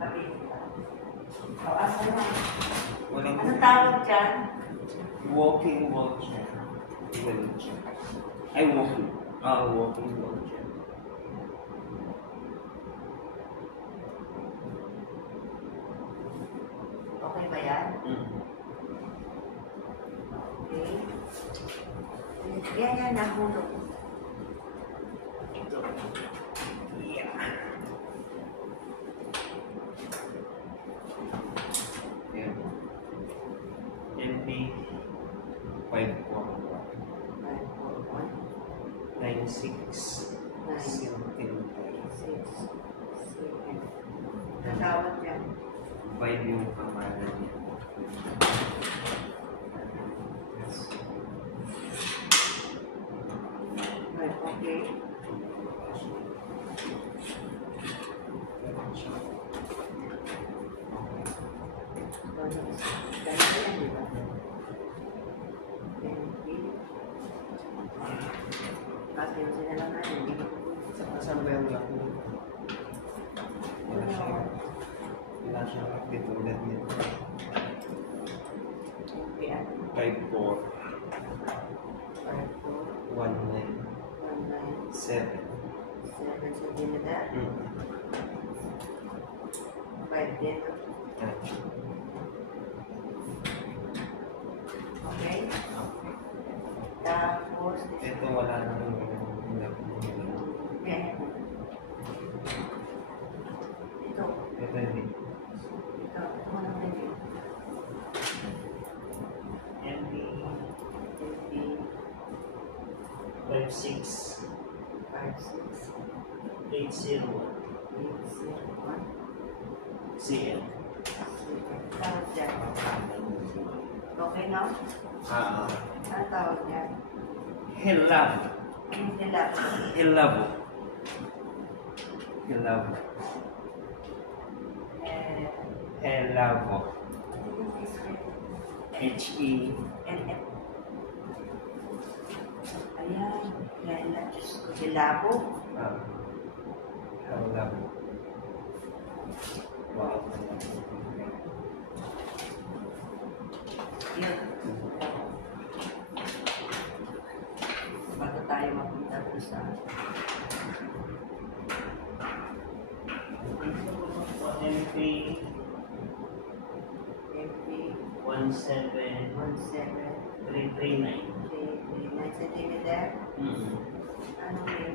O, asa na? Walang Ano tawag dyan? walking wheelchair. Wheelchair. Ay, walking. Walking wheelchair. Okay ba yan? Okay. Yan, nahulog. Ito. Yeah. Yan. MP 541 96 Natawag dyan. 5 yung pangalan niya. Okay. Kasi yung sila lang natin, hindi ko Saan ba yung lock mo? Wala siyang update ulit nito. 54 19 7 centimeter. 5 din. Okay. Tapos, Ito wala nang ito. ito hindi. Ito. Ano na yun? MP 56 801 CL. Tawag dyan. Okay na? Ano tawag dyan? Hilabo. Nila. Hilabo. Hilabo. Hilabo. HE. NF. Ayan. Hilabo. Hilabo. Wow. Yun. Bago tayo mapunta doon sa MP MP 17 339. 9 centimeter. Ano yun?